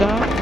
Africa.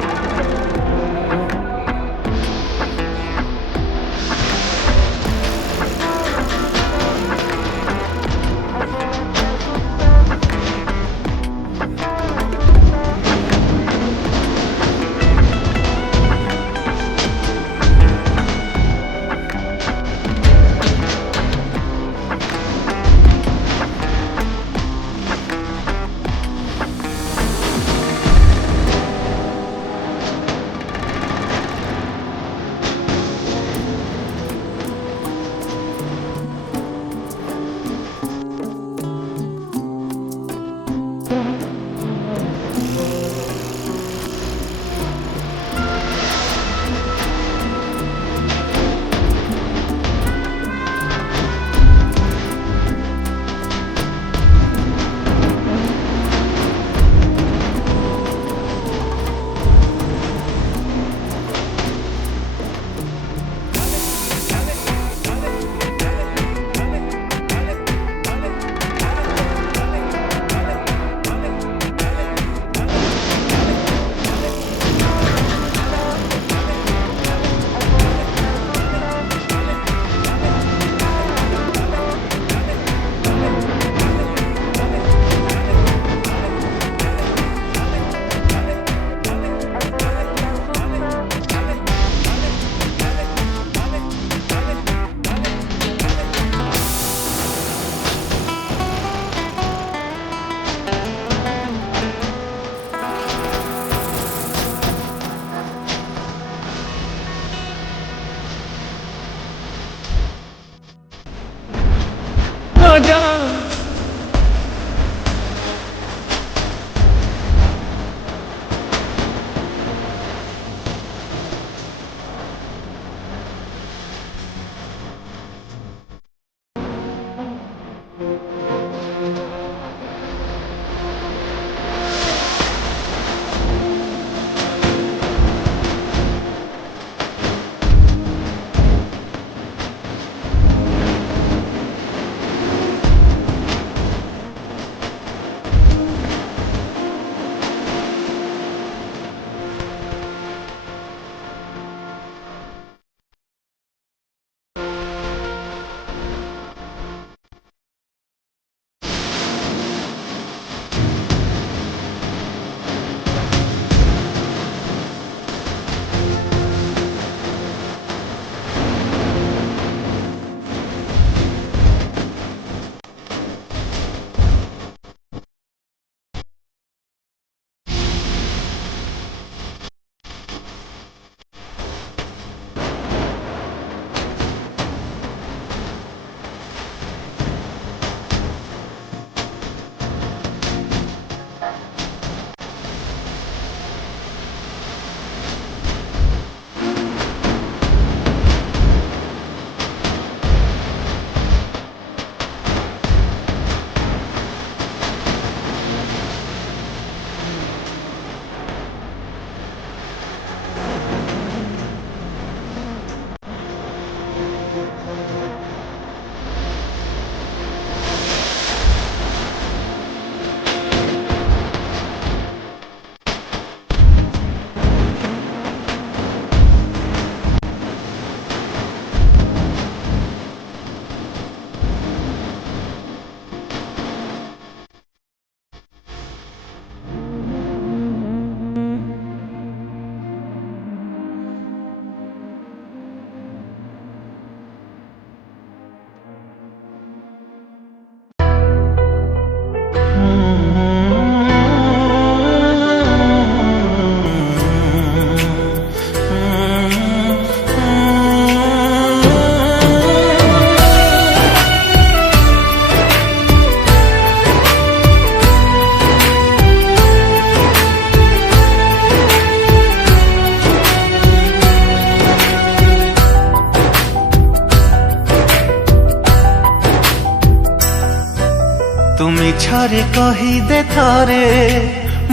তুমি ছাড়ে কহিদে থরে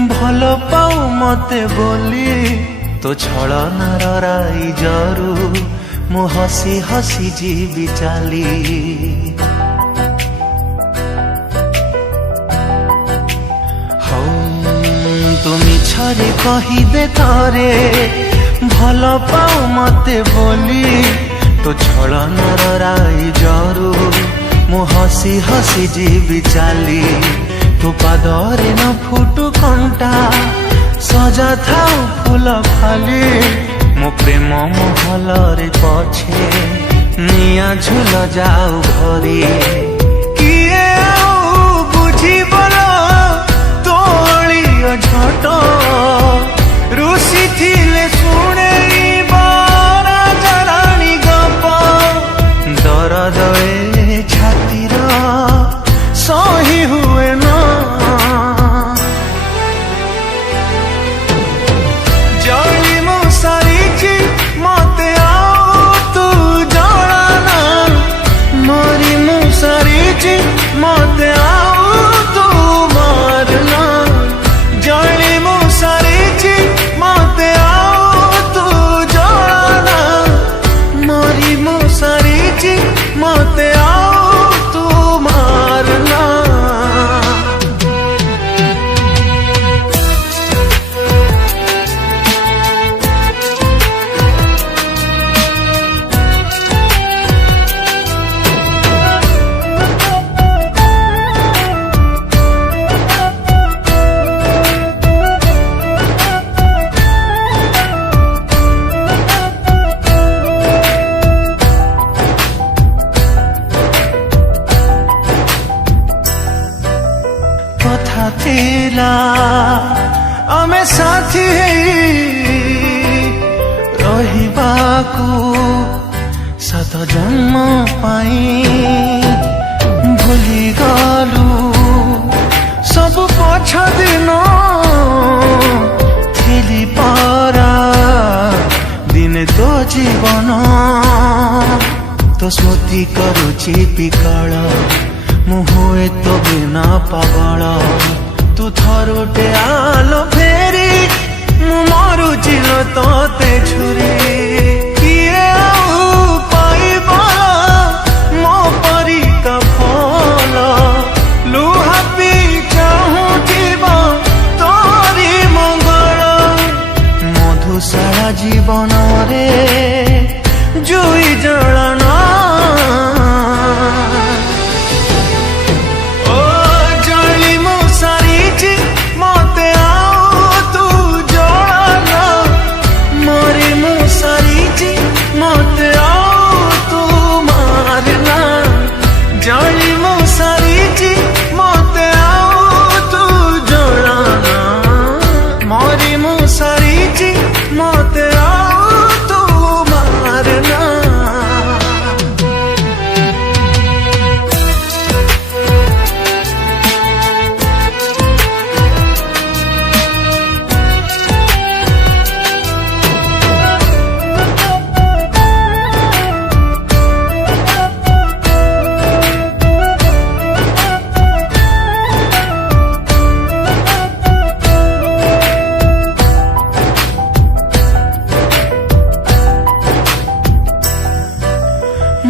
ভাল পাও মতে বলি তো ছলনার রাই জরু মু হসি হসি ଯିବି চালি হও তুমি ମିଛରେ କହିଦେ ଥରେ ଭଲ ପାଉ ମତେ ବୋଲି ତୋ ଛଳନାର ରାଇଜରୁ ମୁଁ ହସି ହସି ଯିବି ଚାଲି ତୋ ପାଦରେ ନ ଫୁଟୁ କଣ୍ଟା ସଜା ଥାଉ ଫୁଲ ଖାଲି ମୋ ପ୍ରେମ ମହଲରେ ପଛେ ନିଆଁ ଝୁଲ ଯାଉ ଘରେ କିଏ ଆଉ ବୁଝିବଲ ତୋଳିଅ ଝଟ ରୁଷି ଥିଲେ ଶୁଣେଇବ ରାଜାରାଣୀ ଗପ ଦରଦରେ ଛାତିର ସହି ହୁଏ ନା ଜଳି ମୁଁ ସାରିଛି ମତେ ଆଉ ତୁ ଜଣାନା ମରି ମୁଁ ସାରିଛି ମତେ ଆଉ ତୁ ମାରନା ଜଳି ମୁଁ ସାରିଛି ମତେ ଆଉ ତୁ ଜଣାନା ମରି ମୁଁ ସାରିଛି ମତେ ଆଉ ତୁ ମାରନା କଥା ଥିଲା ଆମେ ସାଥୀ ହେଇ ରହିବାକୁ ସାତ ଜନ୍ମ ପାଇଁ ଭୁଲିଗଲୁ ସବୁ ପଛ ଦିନ ଥିଲି ପରା ଦିନେ ତୋ ଜୀବନ ତୋ ସ୍ମୃତି କରୁଛି ବିକଳ ମୁଁ ହୁଏ ତ ବିନା ପାଗଳ ତୁ ଥରୁଟେ ଆଲୋ ଫେରି ମୁଁ ମରୁଛି ଲୋ ତୋତେ ଛୁରୀ କିଏ ଆଉ ପାଇବ ମୋ ପରିକା ଫଳ ଲୁହା ପି ଚାହୁଁଥିବ ତୋରି ମଙ୍ଗଳ ମଧୁଶାଳା ଜୀବନରେ ଜୁଇ ଜଳନା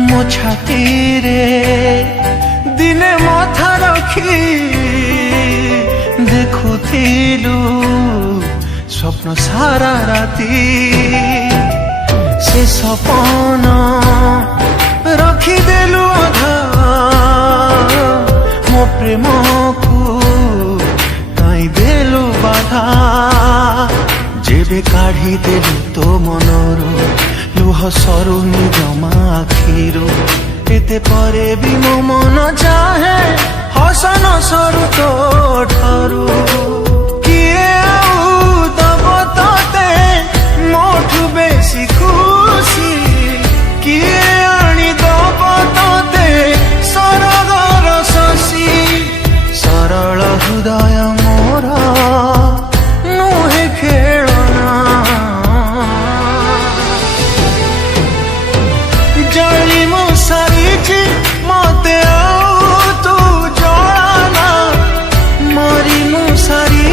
ମୋ ଛାତିରେ ଦିନେ ମଥା ରଖି ଦେଖୁଥିଲୁ ସ୍ୱପ୍ନ ସାରା ରାତି ସେ ସପନ ରଖିଦେଲୁ ଅଧା ମୋ ପ୍ରେମକୁ କାଇଁ ଦେଲୁ ବାଧା ଯେବେ କାଢିଦେଲୁ ତୋ ମନରୁ ଲୁହ ସରୁନି ଜମା ଆଖିରୁ ଏତେ ପରେ ବି ମୋ ମନ ଚାହେଁ ହସନ ସରୁ ତୋ ଠାରୁ କିଏ ଆଉ ଦବ ତତେ ମୋଠୁ ବେଶୀ ଖୁସି କିଏ ଆଣି ଦବ ତତେ ସରଗର ଶଶୀ ସରଳ ହୃଦୟ ମୋର ନୁହେଁ ଖେଳନା ଜଳି ମୁଁ ସାରିଛି ମତେ ଆଉ ତୁ ଜଣାନା ମରି ମୁଁ ସାରି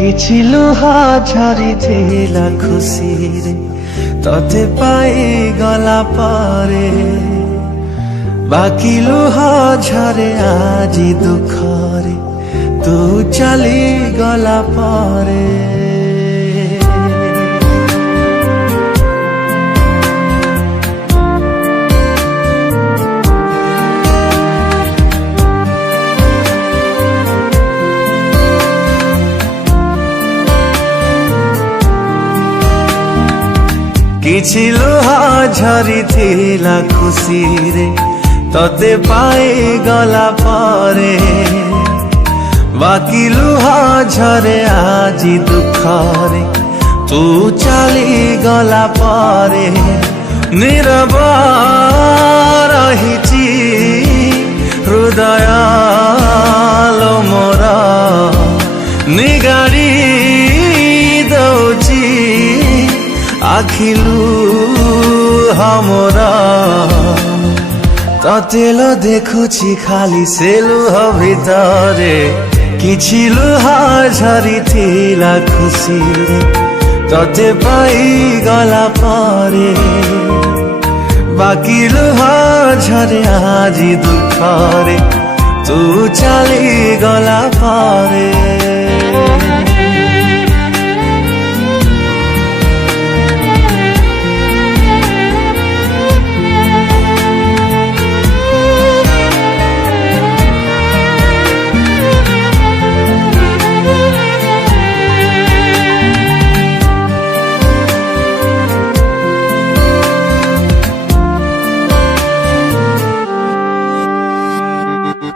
କିଛି ଲୁହା ଝରିଥିଲା ଖୁସିରେ ତତେ ପାଇଗଲା ପରେ ବାକି ଲୁହା ଝରେ ଆଜି ଦୁଃଖରେ ତୁ ଚାଲିଗଲା ପରେ କିଛି ଲୁହା ଝରିଥିଲା ଖୁସିରେ ତତେ ପାଇଗଲା ପରେ ବାକି ଲୁହା ଝରେ ଆଜି ଦୁଃଖରେ ତୁ ଚାଲିଗଲା ପରେ ନୀରବ ରହିଛି ହୃଦୟ ଲୋ ମୋର ନିଗାଡ଼ି ଦଉଛି ଆଖିଲୁ हमरा ତତେ ଲ ଦେଖୁଛି ଖାଲି ସେ ଲୁହ ଭିତରେ କିଛି ଲୁହା ଝରିଥିଲା ଖୁସିରେ ତତେ ପାଇଗଲା ପରେ ବାକି ଲୁହା ଝରେ ଆଜି ଦୁଃଖରେ ତୁ ଚାଲିଗଲା ପରେ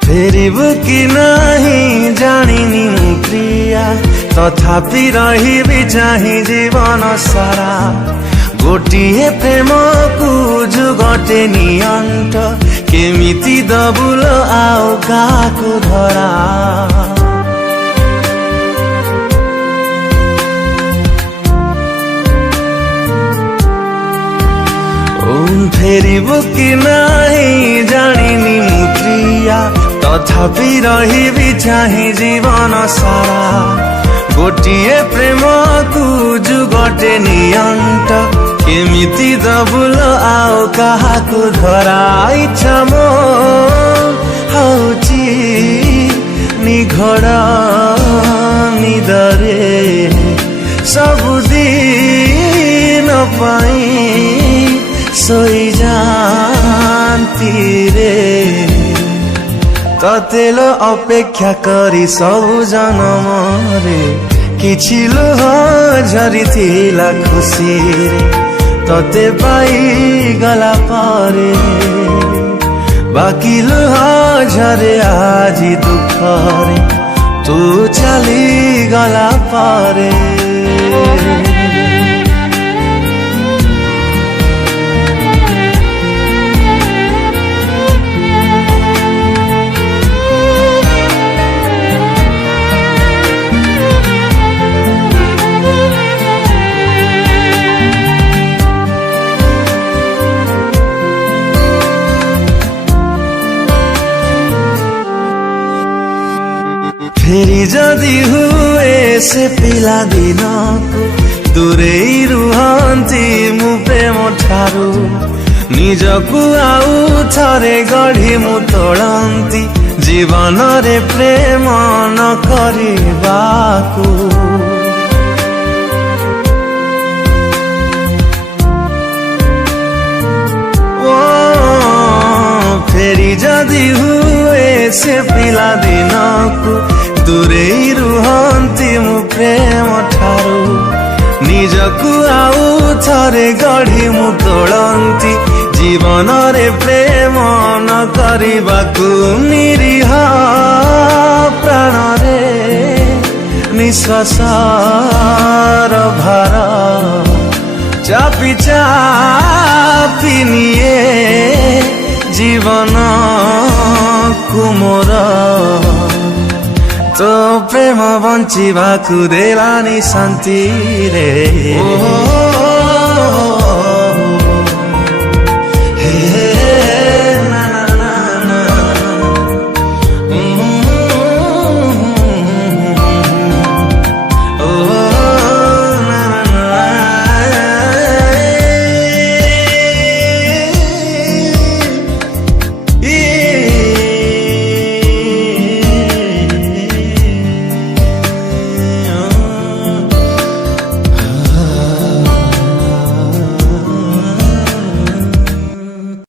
फेरिबु कि नहीं जानिनी मु प्रिया तथापि रहिबि चाहि जीवन सारा गोटिए प्रेम को जुगटे नियंट केमिति दबुल आउ काकु धरा फेरिबु कि नहीं जानिनी मु प्रिया तथापि रहिबि चाहि जीवन सारा गोटिए प्रेम को जुगटे नियंट केमिति दबुल आउ काहाकु धरा इच्छा मो हौची निघड़ निदरे सबुदिन पाई सोई जानती रे तते लो अपेक्षा करी सबु जनमरे किछि लुह झरिथिला खुसीरे तते पाइगला पारे बाकी लुह झरे आजी दुःखरे तू चलिगला पारे फेरि जदि हुए से पिला दिन दूरे रुहंती मु प्रेम ठारू निजकु आउ थरे गढ़ी मु तोड़ंती जीवन रे प्रेम न करिबाकु फेरि जदि हुए से पिला दिन को दूरे रुहंती मु प्रेम ठारू निजकु आउ थरे गढ़ी मु तोड़ंती जीवन रे प्रेम न करिबाकु निरीह प्राण रे निश्वासर भार चापी चापी निए जीवन कुमोर तो प्रेम बंचिबाकु देलानी शांति रे